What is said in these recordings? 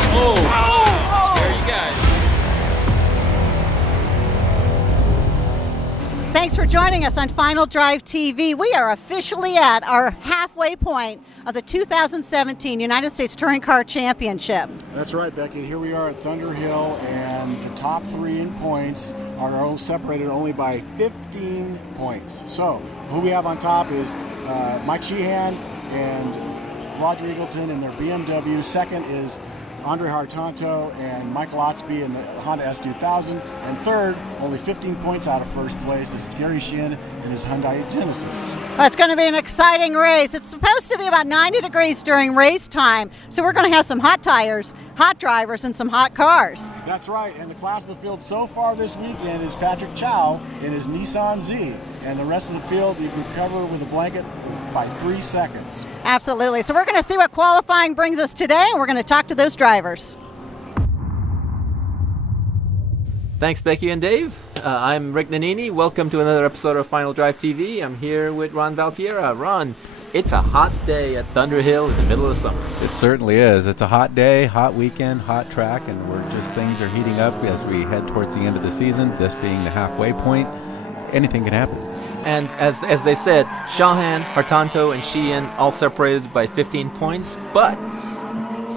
race. There you guys. Thanks for joining us on Final Drive TV. We are officially at our halfway point of the 2017 United States Touring Car Championship. That's right, Becky. Here we are at Thunderhill, and the top three in points are all separated only by 15 points. So, who we have on top is Mike Sheehan and Roger Eagleton in their BMW. Second is Andrie Hartanto and Michael Otsby in the Honda S2000. And third, only 15 points out of first place, is Gary Sheehan in his Hyundai Genesis. Well, it's going to be an exciting race. It's supposed to be about 90 degrees during race time, so we're going to have some hot tires, hot drivers, and some hot cars. That's right, and the class of the field so far this weekend is Patrick Chio in his Nissan Z, and the rest of the field you can cover with a blanket by 3 seconds. Absolutely. So we're going to see what qualifying brings us today, and we're going to talk to those drivers. Thanks, Becky and Dave. I'm Rick Nannini. Welcome to another episode of Final Drive TV. I'm here with Ron Valtiera. Ron, it's a hot day at Thunderhill in the middle of summer. It certainly is. It's a hot day, hot weekend, hot track, and things are heating up as we head towards the end of the season. This being the halfway point, anything can happen. And as they said, Sheehan, Hartanto, and Sheehan all separated by 15 points, but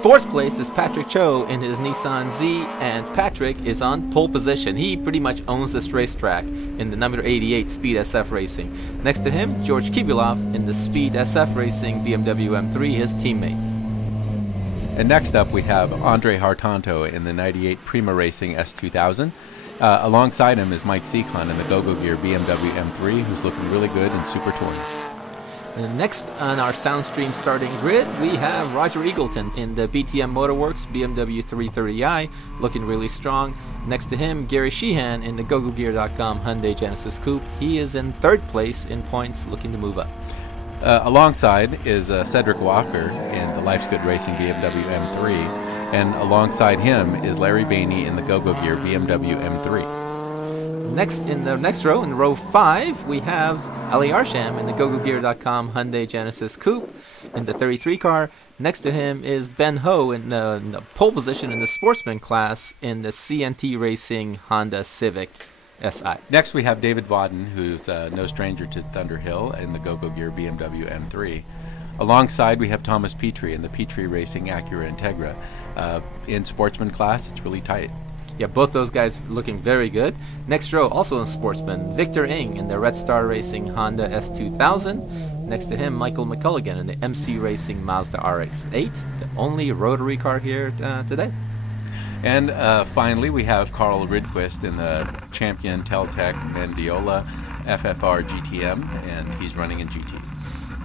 fourth place is Patrick Chio in his Nissan Z, and Patrick is on pole position. He pretty much owns this racetrack in the number 88 Speed SF Racing. Next to him, George Kibilov in the Speed SF Racing BMW M3, his teammate. And next up, we have Andrie Hartanto in the 98 Prima Racing S2000. Alongside him is Mike Sheehan in the Go-Go Gear BMW M3, who's looking really good in Super Touring. And next on our Soundstream starting grid, we have Roger Eagleton in the BTM Motorworks BMW 330i, looking really strong. Next to him, Gary Sheehan in the GoGoGear.com Hyundai Genesis Coupe. He is in third place in points, looking to move up. Alongside is Cedric Walker in the Life's Good Racing BMW M3. And alongside him is Larry Bainey in the Go-Go Gear BMW M3. Next, in the next row, in row 5, we have Ali Arsham in the GoGoGear.com Hyundai Genesis Coupe in the 33 car. Next to him is Ben Ho in the pole position in the sportsman class in the CNT Racing Honda Civic SI. Next, we have David Wadden, who's no stranger to Thunderhill in the Go-Go Gear BMW M3. Alongside, we have Thomas Petrie in the Petrie Racing Acura Integra. In sportsman class, it's really tight. Yeah, both those guys looking very good. Next row, also in sportsman, Victor Ng in the Red Star Racing Honda S2000. Next to him, Michael McCulligan in the MC Racing Mazda RX-8, the only rotary car here today. And finally, we have Carl Rydquist in the Champion Teltec Mendiola FFR GTM, and he's running in GT.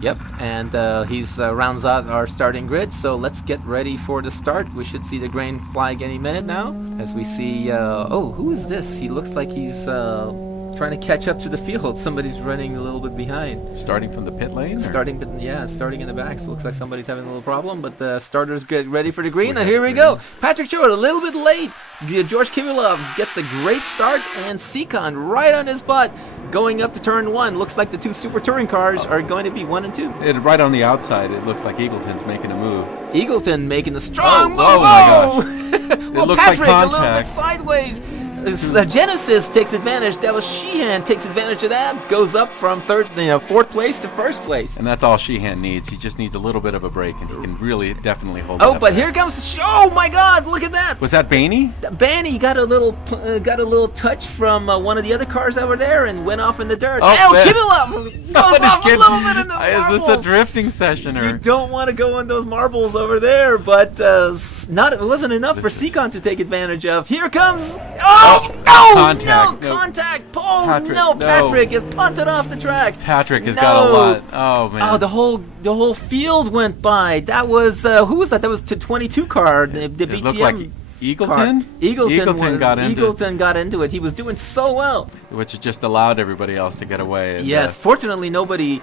Yep, and he's rounds out our starting grid, so let's get ready for the start. We should see the green flag any minute now, as we see, who is this? He looks like he's trying to catch up to the field. Somebody's running a little bit behind. Starting from the pit lane? Starting in the back, so it looks like somebody's having a little problem, but the starters get ready for the green, and here we go. Patrick Chio a little bit late. George Kibilov gets a great start, and Sheehan right on his butt. Going up to turn 1, looks like the two Super Touring cars are going to be 1 and 2. Right on the outside, it looks like Eagleton's making a move. Eagleton making a strong move. Oh my gosh. Well, it looks Patrick like contact. A little bit sideways. The Genesis takes advantage. That was Sheehan takes advantage of that. Goes up from fourth place to first place. And that's all Sheehan needs. He just needs a little bit of a break, and he can really definitely hold it Oh, up but there. here comes oh my God! Look at that. Was that Bainey? Bainey got a little touch from one of the other cars over there and went off in the dirt. Oh, Kibilov goes off a little bit in the marbles. Is this a drifting session? Or? You don't want to go in those marbles over there, but it wasn't enough for Sheehan to take advantage of. Here comes contact. No, contact. Patrick is punted off the track. Patrick has got a lot. Oh man. Oh, the whole field went by. That was who was that? That was the 22 car. The BTM. Eagleton? Eagleton got into it. He was doing so well, which just allowed everybody else to get away. And, yes, fortunately nobody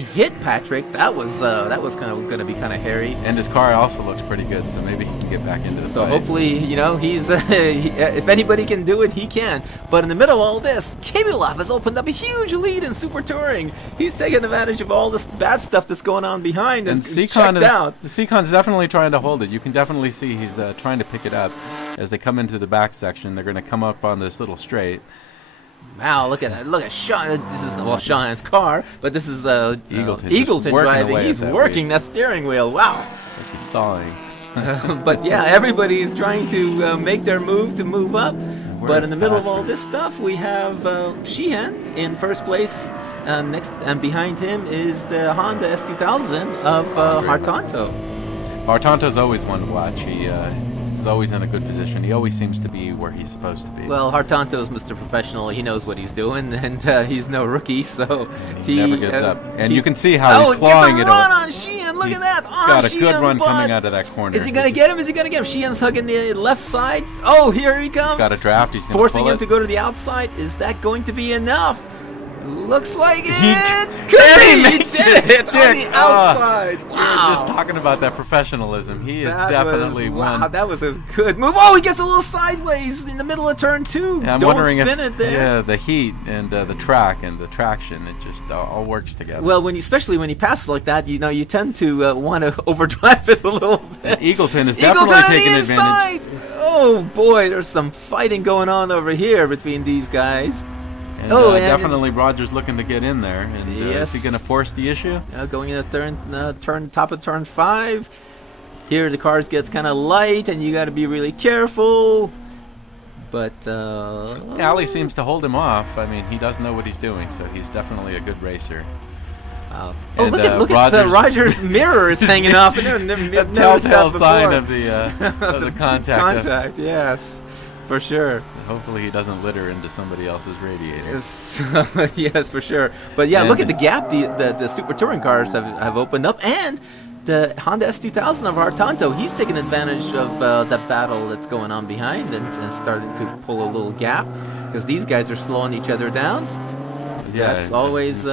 hit Patrick. That was kind of going to be kind of hairy. And his car also looks pretty good, so maybe he can get back into the So fight. hopefully, he's if anybody can do it, he can. But in the middle of all this, Kibilov has opened up a huge lead in Super Touring. He's taking advantage of all this bad stuff that's going on behind and Seacon's definitely trying to hold it. You can definitely see he's trying to pick it up as they come into the back section. They're going to come up on this little straight. Wow, look at Sean. This is Sean's car, but this is Eagleton driving. He's working that steering wheel. Wow. It's like he's sawing. But yeah, everybody's trying to make their move to move up. But in the middle of all this stuff, we have Sheehan in first place. Next and behind him is the Honda S2000 of Hartanto. Hartanto's always one to watch. He is always in a good position. He always seems to be where he's supposed to be. Well, Hartanto's Mr. Professional. He knows what he's doing, and he's no rookie, so he never gives up. And you can see how he's clawing it. Oh, run on Sheehan! Look at that! Got a good run coming out of that corner. Is he gonna get him? Is he gonna get him? Sheehan's hugging the left side. Oh, here he comes! He's got a draft. He's forcing him to go to the outside. Is that going to be enough? Looks like it. He did it on the outside. Wow. We're just talking about that professionalism. He is definitely one. Wow, that was a good move. Oh, he gets a little sideways in the middle of turn 2. Yeah, I'm Don't wondering spin if it there. the heat and the track and the traction, it just all works together. Well, especially when you pass like that, you tend to want to overdrive it a little bit. And Eagleton is definitely taking advantage. Oh boy, there's some fighting going on over here between these guys. And, definitely Roger's looking to get in there. And is he going to force the issue? Going into top of turn 5. Here the cars get kind of light, and you got to be really careful. But Ali seems to hold him off. I mean, he does know what he's doing, so he's definitely a good racer. Wow. Oh, look at Roger's mirror is hanging off. A telltale sign of the contact. Contact, yes. For sure. Hopefully he doesn't litter into somebody else's radiator. Yes, for sure. But yeah, look at the gap the Super Touring cars have opened up, and the Honda S2000 of Hartanto, he's taking advantage of that battle that's going on behind and starting to pull a little gap because these guys are slowing each other down. Yeah, that's always.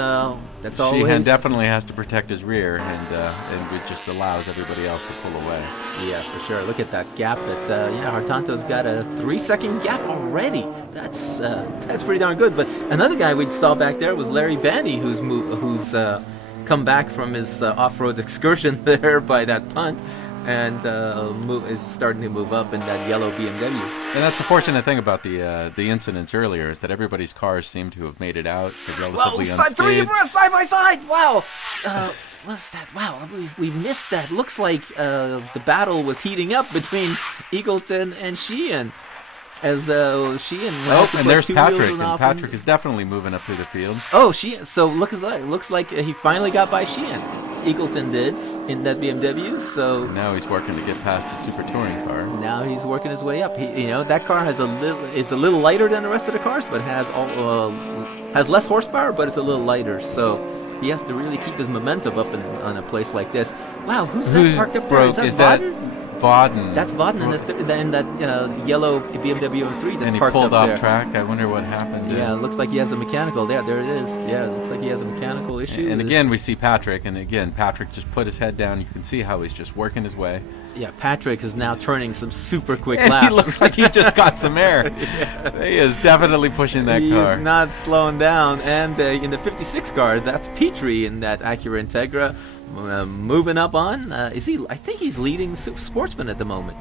Sheehan definitely has to protect his rear, and it just allows everybody else to pull away. Yeah, for sure. Look at that gap. Hartanto's got a 3-second gap already. That's pretty darn good. But another guy we saw back there was Larry Bandy, who's come back from his off-road excursion there by that punt, and is starting to move up in that yellow BMW. And that's the fortunate thing about the incidents earlier is that everybody's cars seem to have made it out relatively unscathed. 3 abreast, side by side. Wow. What's that? Wow, we missed that. Looks like the battle was heating up between Eagleton and Sheehan. As Sheehan and there's Patrick, and Patrick is definitely moving up through the field. Oh, Sheehan. So looks like he finally got by Sheehan. Eagleton did in that BMW. So now he's working to get past the Super Touring car. Now he's working his way up. That car is a little lighter than the rest of the cars, but has less horsepower, but it's a little lighter. So he has to really keep his momentum up on a place like this. Wow, who's that parked up there? Is that Vodden? That's Vodden in that yellow BMW M3 that's parked up there. And he pulled off track. I wonder what happened. Yeah, it looks like he has a mechanical. There it is. Yeah, it looks like he has a mechanical issue. And again, we see Patrick. And again, Patrick just put his head down. You can see how he's just working his way. Yeah, Patrick is now turning some super quick laps. He looks like he just got some air. Yes. He is definitely pushing that car. He's not slowing down. And in the 56 car, that's Petrie in that Acura Integra. Moving up on, I think he's leading Super Sportsman at the moment.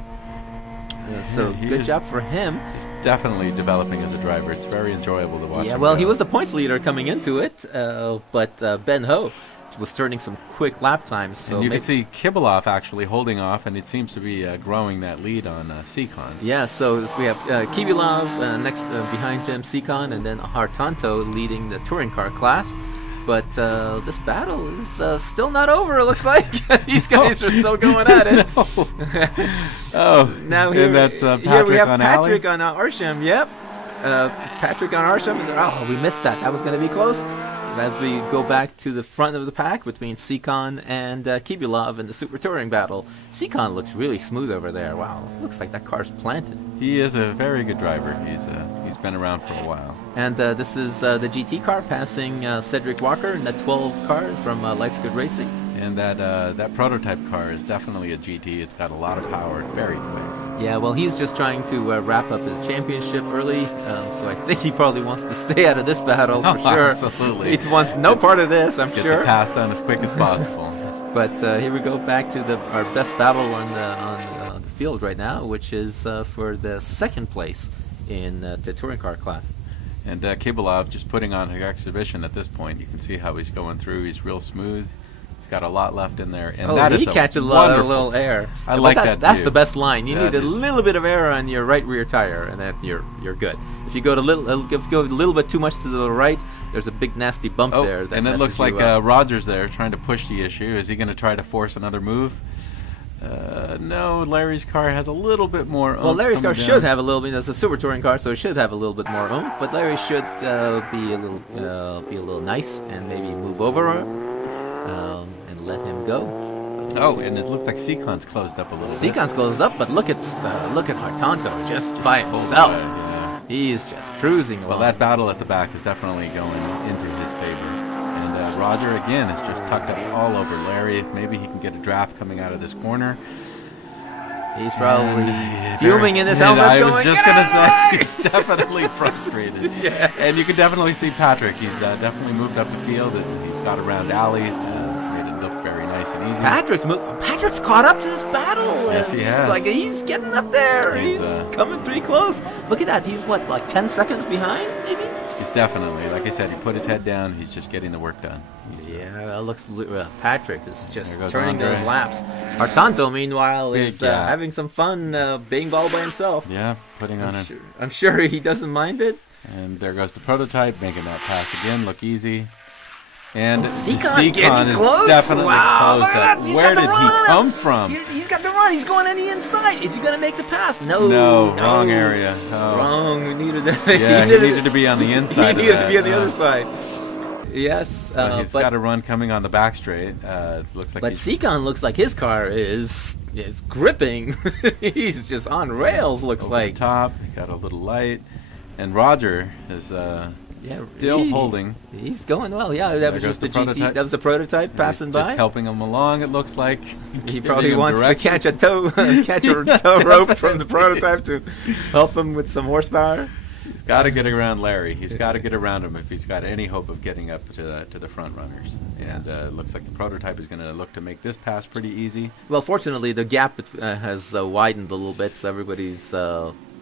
So good job for him. He's definitely developing as a driver. It's very enjoyable to watch. Yeah, well, he was the points leader coming into it, but Ben Ho was turning some quick lap times. So and you can see Kibilov actually holding off, and it seems to be growing that lead on Seacon. Yeah, so we have Kibilov next behind him, Seacon, and then Hartanto leading the touring car class. But this battle is still not over, it looks like. These guys are still going at it. Now here we have Patrick on Arsham. Yep. Patrick on Arsham. Oh, we missed that. That was going to be close. as we go back to the front of the pack between Sheehan and Kibulov in the Super Touring battle. Sheehan looks really smooth over there. Wow, it looks like that car's planted. He is a very good driver. He's been around for a while. And this is the GT car passing Cedric Walker in that 12 car from Life's Good Racing. And that prototype car is definitely a GT. It's got a lot of power, very quick. Yeah, well, he's just trying to wrap up his championship early, so I think he probably wants to stay out of this battle for sure. Absolutely. He wants no part of this, I'm Get sure. the pass done as quick as possible. But here we go back to our best battle on the field right now, which is for the second place in the touring car class. And Kibulov just putting on an exhibition at this point. You can see how he's going through. He's real smooth. He's got a lot left in there. And that he is catches a little air. I like that That's too. the best line. You That need a is- little bit of air on your right rear tire, and then you're good. If you go a little bit too much to the right, there's a big nasty bump there. That and it looks messes you like up. Roger's there trying to push the issue. Is he going to try to force another move? No, Larry's car has a little bit more oomph. Well, Larry's car coming should down. have a little bit. It's a super touring car, so it should have a little bit more oomph. But Larry should be a little nice and maybe move over and let him go. Oh, and it looks like Sheehan's closed up a little bit. Sheehan's closed up, but look at Hartanto just by himself. He's just cruising along. Well, that battle at the back is definitely going into his favor. And Roger, again, is just tucked up all over Larry. Maybe he can get a draft coming out of this corner. He's probably And, fuming in his and helmet. I going, was just "Get going to out of the way!" say, he's definitely frustrated. Yeah. And you can definitely see Patrick. He's definitely moved up the field. And he's got around alley. Made it look very nice and easy. Patrick's caught up to this battle. Yes, he It's has. like he's getting up there. He's, He's coming pretty close. Look at that. He's what, like 10 seconds behind, maybe? He's definitely, like I said, he put his head down. He's just getting the work done. Yeah, it looks. Patrick is just There goes turning Andrie. those laps. Hartanto, meanwhile, Big is gap. having some fun being all by himself. Yeah, putting on it. I'm sure he doesn't mind it. And there goes the prototype, making that pass again look easy. And Sheehan getting Sheehan is close. definitely Wow, closed look at up. that. He's Where got the did run he on him. come from? He's got the run. He's going on the inside. Is he going to make the pass? No, wrong area. Oh. Wrong. We needed that. Yeah, he needed to be on the inside. He needed to be on the other side. Yes, He's got a run coming on the back straight. Looks like but he's Sheehan looks like his car is gripping. He's just on rails. Looks over like. the top. He got a little light. And Roger is still holding. He's going well. Yeah, that There was goes just the the GT. prototype. That was the prototype passing Just by. helping him along, it looks like. He Giving probably him wants directions. to catch a tow rope from the prototype to help him with some horsepower. He's got to get around Larry. He's got to get around him if he's got any hope of getting up to the front runners. And it looks like the prototype is going to look to make this pass pretty easy. Well, fortunately, the gap has widened a little bit, so everybody's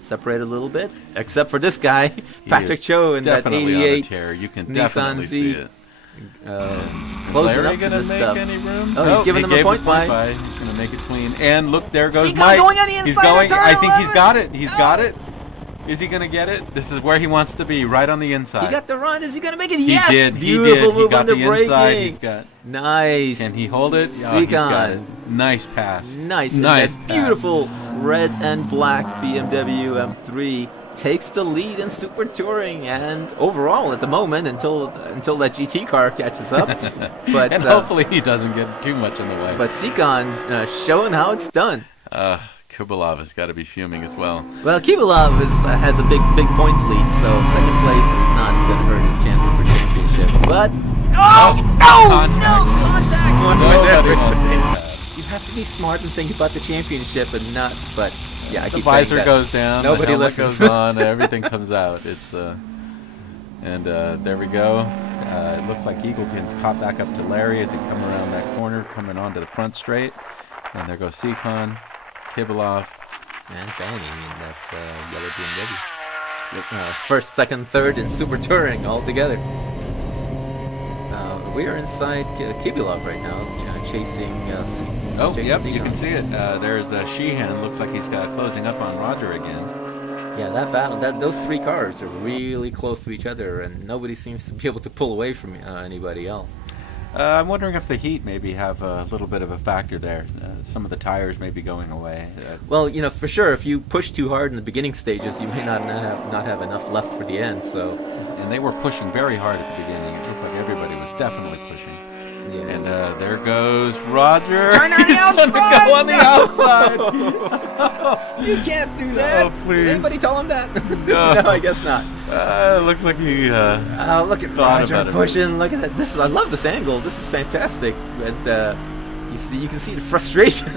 separated a little bit, except for this guy, Patrick Chio, in that Definitely on a 88 tear. You can Nissan definitely Z. see it. Closing Larry up to gonna this make stuff. any room? Oh, he's giving he them a gave point the by. He's going to make it clean. And look, there goes Sheehan Mike. going on the He's inside of going. turn I think he's 11. got it. He's got it. Is he going to get it? This is where he wants to be, right on the inside. He got the run. Is he going to make it? He Yes! did. Beautiful He did. move He got under the inside. braking. He's got. Nice. Can he hold it? Oh, he's got it. Nice pass. Nice. Nice And that pass. beautiful red and black BMW M3 takes the lead in Super Touring and overall at the moment until that GT car catches up. But And hopefully he doesn't get too much in the way. But Sheehan showing how it's done. Kubilov has got to be fuming as well. Well, Kibulov has a big points lead, so second place is not going to hurt his chances for championship. But Contact. contact! Nobody wants to hit that. You have to be smart and think about the championship and not. But yeah, I The keep saying visor that. goes down. Nobody the helmet listens. goes on. Everything comes out. It's and there we go. It looks like Eagleton's caught back up to Larry as they come around that corner, coming onto the front straight. And there goes Sheehan, Kibulov. And Danny in that yellow BMW. First, second, third in Super Touring all together. We are inside Kibulov right now, chasing. Oh, chasing yep, you Sheehan. can see it. There's Sheehan. Looks like he's closing up on Roger again. Yeah, that battle. Those three cars are really close to each other, and nobody seems to be able to pull away from anybody else. I'm wondering if the heat maybe have a little bit of a factor there. Some of the tires may be going away. Well, for sure, if you push too hard in the beginning stages, you may not have enough left for the end. So, And they were pushing very hard at the beginning. It looked like everybody was definitely pushing. Yeah. And there goes Roger. Turn on the He's gonna outside! go on the outside. You can't do that. Oh, please. Anybody tell him that? No. No, I guess not. Looks like he Look at thought Roger about it. pushing. Look at that. I love this angle. This is fantastic. And you can see the frustration.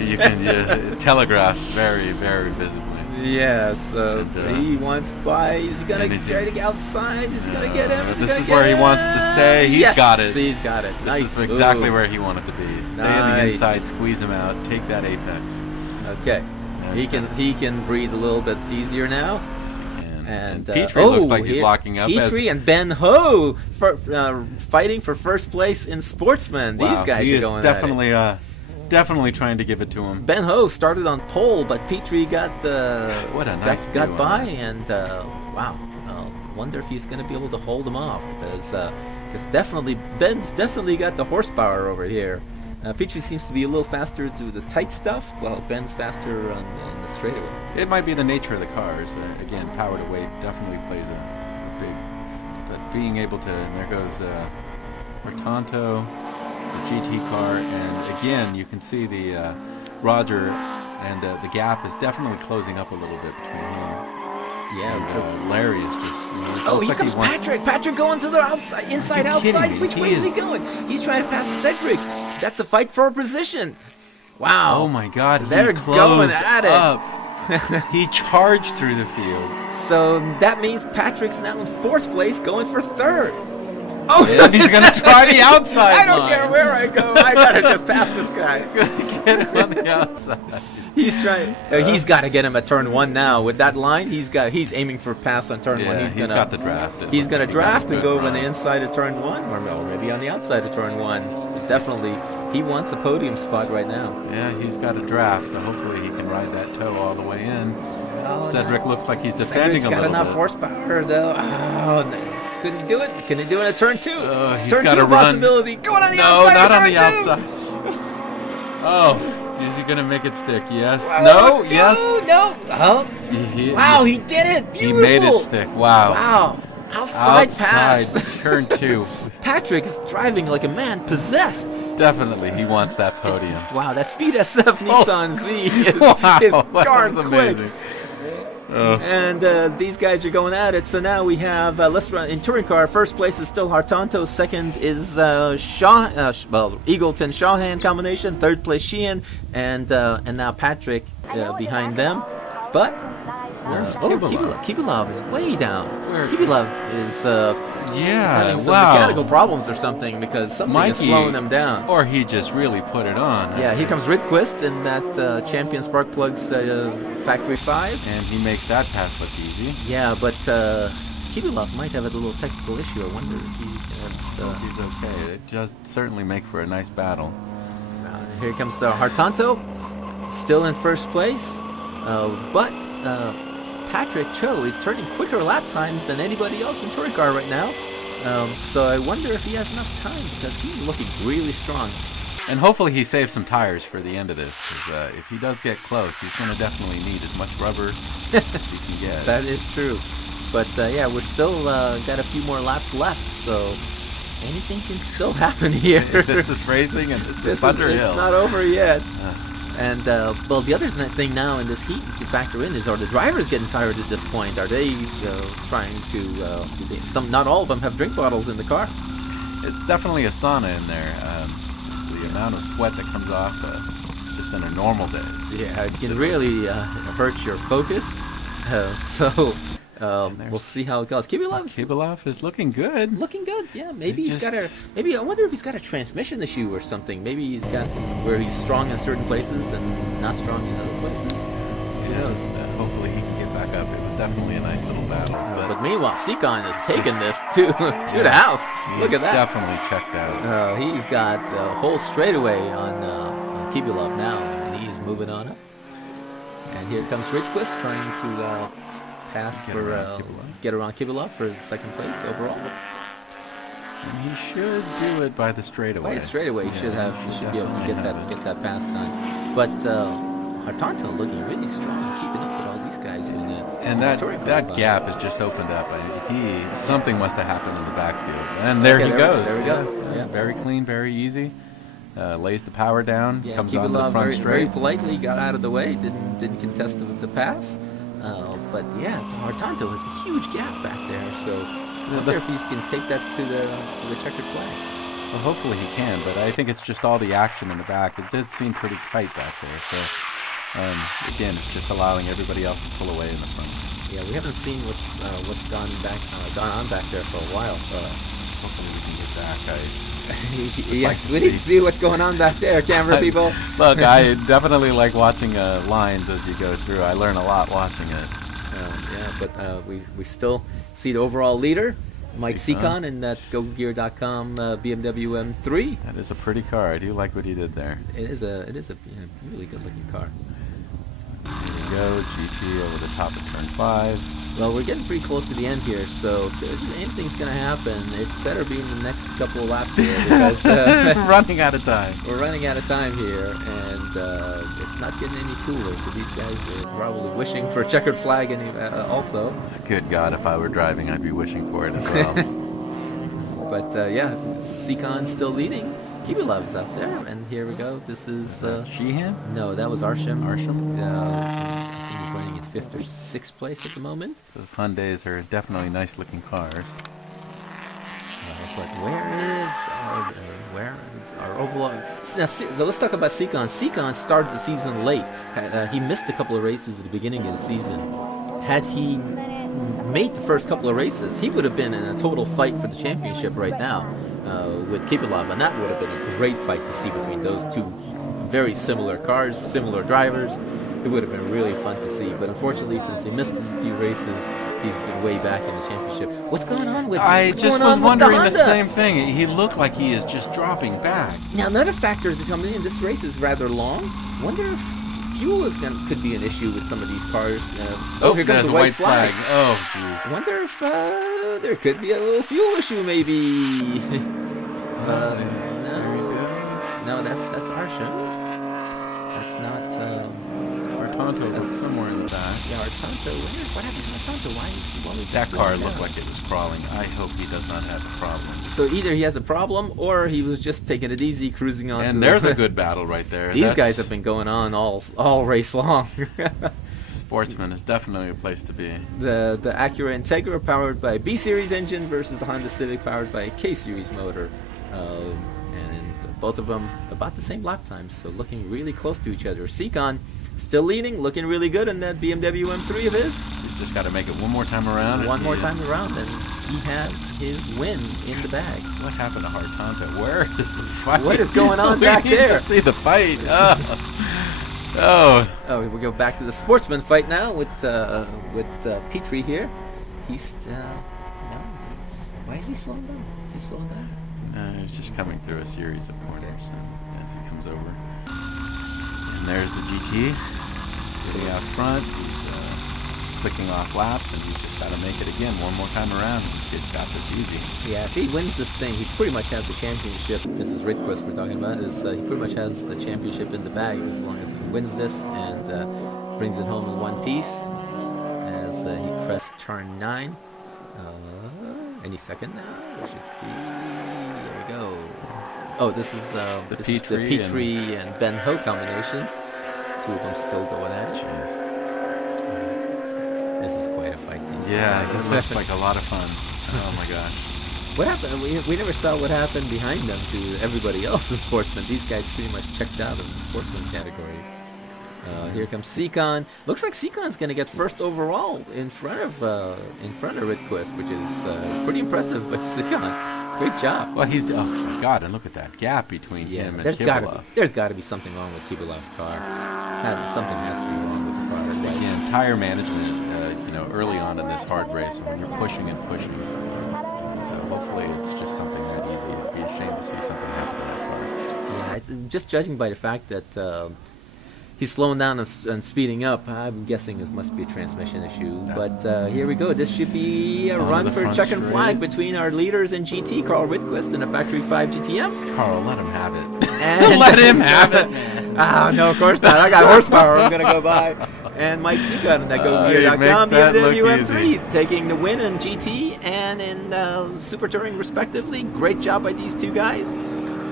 You can telegraph very, very visibly. Yeah, so And, he wants by. Is he gonna and is he- try to get outside? Is he gonna get him? Is he This gonna is get where he him? wants to stay. He's Yes, got it. He's got it. This Nice. is exactly move. where he wanted to be. Stay on the Nice. inside, squeeze him out, take that apex. Okay. He can breathe a little bit easier now. Yes, he can. And Petrie looks like he's locking up. Petrie and Ben Ho fighting for first place in Sportsman. Wow, These guys he are is going definitely trying to give it to him. Ben Ho started on pole, but Petrie got What a nice got view by, on that. and wow. Wonder if he's going to be able to hold him off because Ben's definitely got the horsepower over here. Petrie seems to be a little faster through the tight stuff, while Ben's faster on the straightaway. It might be the nature of the cars. Again, power to weight definitely plays a big. But being able to, and there goes Hartanto, the GT car, and again you can see the Roger, and the gap is definitely closing up a little bit between him. Yeah. And, Larry is just. Oh, looks here like comes he wants- Patrick. Patrick going to the outside, inside, Are you kidding outside. me? Which He way is he is- going? He's trying to pass Cedric. That's a fight for a position. Wow. Oh my God! They're he going closed at it. up. He charged through the field. So that means Patrick's now in fourth place, going for third. Oh, and he's gonna try the outside. I don't line. care where I go. I gotta just pass this guy. He's gonna get him on the outside. He's trying. He's got to get him at turn one now. With that line, he's aiming for pass on turn one. He's got the draft. It He's looks gonna like he draft got a and good go over run. the inside of turn one, or maybe on the outside of turn one. But definitely, he wants a podium spot right now. Yeah, he's got a draft, so hopefully he can ride that toe all the way in. Cedric looks like he's defending Cedric's a got little enough bit. horsepower though. Oh, no. Couldn't do it. Can he do it at turn two? He's Turn gotta two run. possibility. Going on the No, outside. not of on turn the two. outside. Oh, is he gonna make it stick? Yes. Oh, No. Yes. No. Oh. Wow, he did it. He Beautiful. made it stick. Wow. Wow. Outside pass. turn two. Patrick is driving like a man possessed. Definitely, he wants that podium. Wow, that Speed SF Nissan Z is That darn was quick. amazing. Oh. And these guys are going at it. So now we have, let's run in touring car. First place is still Hartanto. Second is Eagleton Sheehan combination. Third place Sheehan, and now Patrick behind them. But Kibilov is way down. Kibilov is having some mechanical problems or something because something is slowing them down. Or he just really put it on. Yeah, here comes Rydquist in that Champion Spark Plugs Factory 5. And he makes that pass look easy. Yeah, but Kibilov might have a little technical issue. I wonder if he has... He's okay. It does certainly make for a nice battle. Here comes Hartanto, still in first place. But Patrick Chio is turning quicker lap times than anybody else in touring car right now. So I wonder if he has enough time because he's looking really strong. And hopefully he saves some tires for the end of this, because if he does get close, he's going to definitely need as much rubber as he can get. That is true. But yeah, we're still got a few more laps left, so anything can still happen here. This is racing, and this is It's Thunderhill. not over yet. And well, the other thing now in this heat to factor in is: are the drivers getting tired at this point? Are they trying to? Not all of them have drink bottles in the car. It's definitely a sauna in there. The amount of sweat that comes off just on a normal day. Yeah, it can really hurt your focus. So we'll see how it goes. Kibilov is looking good. Looking good, yeah. Maybe he's got maybe I wonder if he's got a transmission issue or something. Maybe he's got where he's strong in certain places and not strong in other places. Who knows? Hopefully he can get back up. It was definitely a nice little battle. But meanwhile, Sikon is taking this to the house. Look at that. Definitely checked out. He's got a whole straightaway on Kibilov now, and he's moving on up. And here comes Rydquist trying to pass get around Kibilov for second place overall. And he should do it by the straightaway. By the straightaway, he should be able to get that pass done. But Hartanto looking really strong, keeping up with all these guys in that. And that gap has just opened up. Something must have happened in the backfield. And there he goes. There he goes. Yeah. Very clean, very easy. Lays the power down, Yeah, comes on the front very, straight. very politely got out of the way, didn't contest the pass. But yeah, Hartanto has a huge gap back there, so I wonder if he can take that to the checkered flag. Well, hopefully he can, but I think it's just all the action in the back. It did seem pretty tight back there, so again, it's just allowing everybody else to pull away in the front. Yeah, we haven't seen what's gone on back there for a while. Hopefully we can get back. Yes, we need to see what's going on back there, camera people. Look, I definitely like watching lines as you go through. I learn a lot watching it. Yeah, but we still see the overall leader, Mike Seacon, in that GoGear.com BMW M3. That is a pretty car. I do like what he did there. It is a really good looking car. There you go, GT over the top of turn 5. Well, we're getting pretty close to the end here, so if anything's going to happen, it better be in the next couple of laps here, because running out of time. We're running out of time here, and it's not getting any cooler, so these guys are probably wishing for a checkered flag also. Good God, if I were driving, I'd be wishing for it as well. But yeah, Seacon's still leading. Kibilov's up there, and here we go. This is Sheehan? No, that was Arsham. I think he's running in 5th or 6th place at the moment. Those Hyundais are definitely nice-looking cars. But where is our overall? Now, let's talk about Seacon. Seacon started the season late. He missed a couple of races at the beginning of the season. Had he made the first couple of races, he would have been in a total fight for the championship right now. With Kipilov, and that would have been a great fight to see between those two very similar cars, similar drivers. It would have been really fun to see, but unfortunately, since he missed a few races, he's been way back in the championship. What's going on with? I just was wondering the same thing. He looked like he is just dropping back. Now, another factor to come in, this race is rather long. Wonder if fuel could be an issue with some of these cars. Here comes the white flag. Oh, jeez. Wonder if there could be a little fuel issue, maybe. No, that's Arsham. That's not. Hartanto was somewhere in the back. Yeah, Hartanto. What happened to Hartanto? Why is he that car slowing looked down? like it was crawling. I hope he does not have a problem. So either he has a problem, or he was just taking it easy, cruising on. And there's a good battle right there. These guys have been going on all race long. Sportsman is definitely a place to be. The Acura Integra powered by a B Series engine versus a Honda Civic powered by a K Series motor. And both of them about the same lap times, so looking really close to each other. Seacon still leading, looking really good in that BMW M3 of his. He's just got to make it one more time around. One more time around, and he has his win in the bag. What happened to Hartanto? Where is the fight? What is going on back there? See the fight. Oh, we go back to the sportsman fight now with Petrie here. He's why is he slowing down? Is he slowing down? He's just coming through a series of corners as he comes over. And there's the GT sitting out front. He's clicking off laps, and he's just got to make it again one more time around. He's got this easy. Yeah, if he wins this thing, he pretty much has the championship. This is Ridquist we're talking about. He pretty much has the championship in the bag as long as he wins this and brings it home in one piece as he crests turn 9. Any second now? We should see. There we go. Oh, this is the Petrie and Ben Ho combination. Two of them still going at it. Jeez. This is quite a fight. This looks like a lot of fun. Oh my gosh. What happened? We never saw what happened behind them to everybody else in Sportsman. These guys pretty much checked out of the Sportsman category. Here comes Seacon. Looks like Seacon's going to get first overall in front of Ridquist, which is pretty impressive by Seacon. Great job. Well, oh my God, and look at that gap between him and Kibilov. There's got to be something wrong with Kibilov's car. Something has to be wrong with the car. Again, tire management, early on in this hard race, when you're pushing and pushing. So hopefully it's just something that easy. It'd be a shame to see something happen to that car. Yeah, just judging by the fact that he's slowing down and speeding up, I'm guessing it must be a transmission issue. But here we go. This should be a run for check and flag between our leaders in GT, Carl Ridquist, and a Factory 5 GTM. Carl, let him have it. And let him have it, man. No, of course not. I got horsepower I'm going to go by. And Mike Seacott in that He GoGear.com makes that look BMW easy. M3, taking the win in GT and in Super Touring respectively. Great job by these two guys.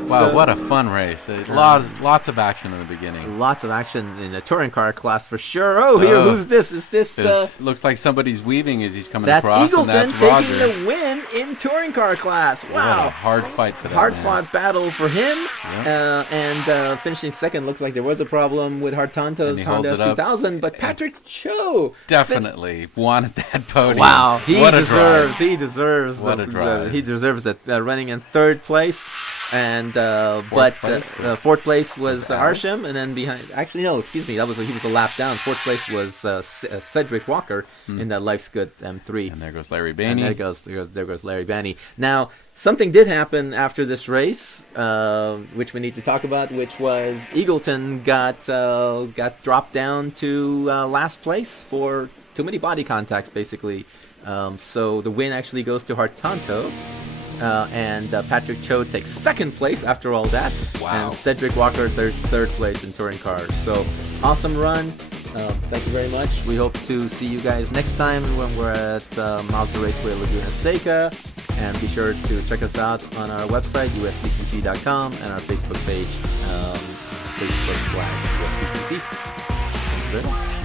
Wow, So- what a fun race. Lots of action in the beginning. Lots of action in the touring car class for sure. Oh, here, who's this? Is this... Looks like somebody's weaving as he's coming that's across, Eagleton and that's taking Roger. the win in touring car class. What a Wow. hard fight for that Hard man. fought battle for him, and finishing second. Looks like there was a problem with And Hartanto's he holds Honda it up. 2000, but Patrick Chio Definitely wanted that podium. Wow, he What a deserves. drive. He deserves. What a drive. He deserves it. Running in third place, and fourth place was Arsham, and then behind. Actually, no, excuse me. He was a lap down. Fourth place was Cedric Walker in that Life's Good M3. And there goes Larry And Bainey. there goes Larry Banney. Now, something did happen after this race, which we need to talk about, which was Eagleton got dropped down to last place for too many body contacts, basically. So the win actually goes to Hartanto. And Patrick Chio takes second place after all that. Wow. And Cedric Walker third place in touring cars. So awesome run. Thank you very much. We hope to see you guys next time when we're at Mazda Raceway Laguna Seca. And be sure to check us out on our website, USTCC.com, and our Facebook page, Facebook/USTCC. Thank you very much.